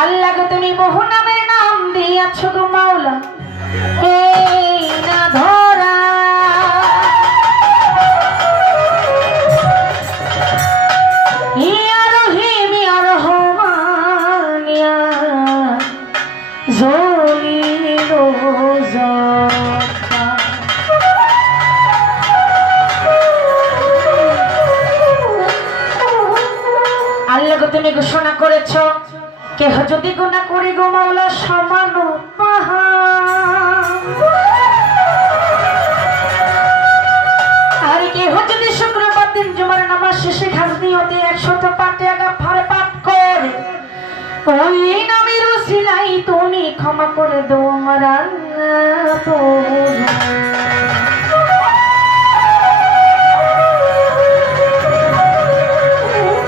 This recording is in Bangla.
আল্লাহ গো তুমি বহু নামের নাম দিয়াছ গো মাওলা, এই না ধরা ইয়া রহিম ইয়া রহমান ইয়া জলিল জাতা। আল্লাহ গো তুমি ঘোষণা করেছ, কেহ যদি গুনাহ করে গো মাওলা সমান আর কেহ যদি শুক্রবার দিন জুমার নামাজ শেষে খাজনি হতে 100 পাঠে গাফারে পাঠ করে, ওই নামের উসিলাই তুমি ক্ষমা করে দাও মারান।